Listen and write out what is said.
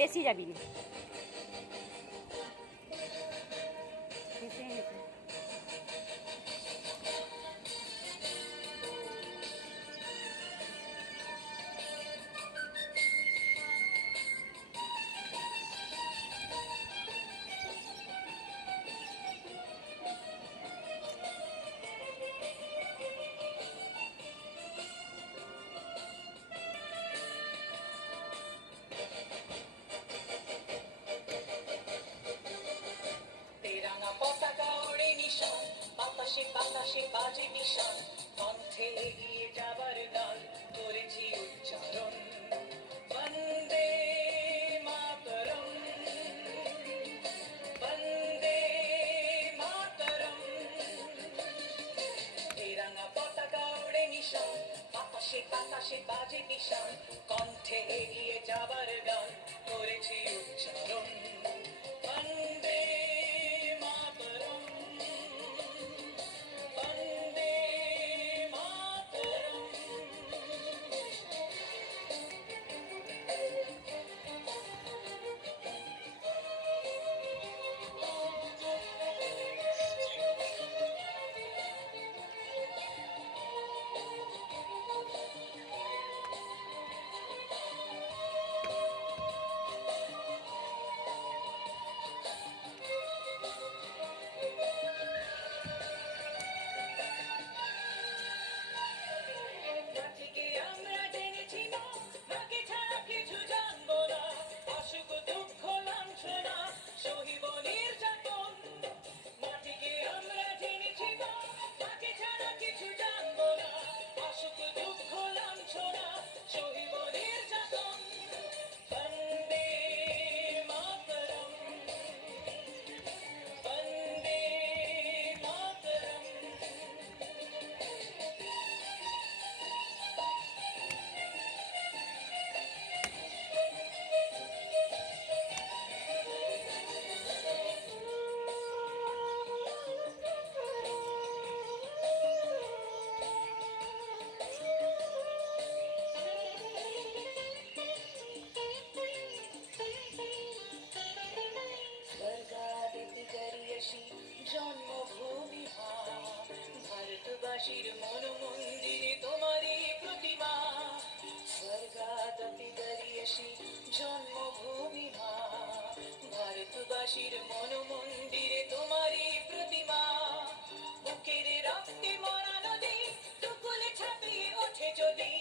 বেশি যাবি না। বাতাসে বাতাসে বাজে নিশান, কণ্ঠে এগিয়ে যাবার গান করেছি উচ্চারণ। বন্দে মাতরম, বন্দে মাতরম। তেরাঙ্গা পতাকা ওড়ে নিশান, বাতাসে বাতাসে বাজে নিশান, কণ্ঠে এগিয়ে যাবার গান করেছি উচ্চারণ। বন্দে মাতরম, বন্দে মাতরম। মাটিকে আমরা জেনেছি না, মাকে ছাড়া কিছু জানবো না। অসুখ দুঃখ লাঞ্ছনা সহিব নির্যাতন। মাটিকে আমরা জেনেছি না, মাকে ছাড়া কিছু জানবো না। অসুখ দুঃখ লাঞ্ছনা সহিব নির্যাতন। বন্দে মাতরম, বন্দে মাতরম। স্বর্গাদিতি গরিয়সী জন্মভূমি মা, ভারতবাসীর মন মন্দিরে তোমারই প্রতিমা। স্বর্গাদিতি গরিয়সী জন্মভূমি মা, ভারতবাসীর মন মন্দিরে তোমারই প্রতিমা। বুকের রক্তে মরা নদী টুকুলে ছাপিয়ে ওঠে যদি,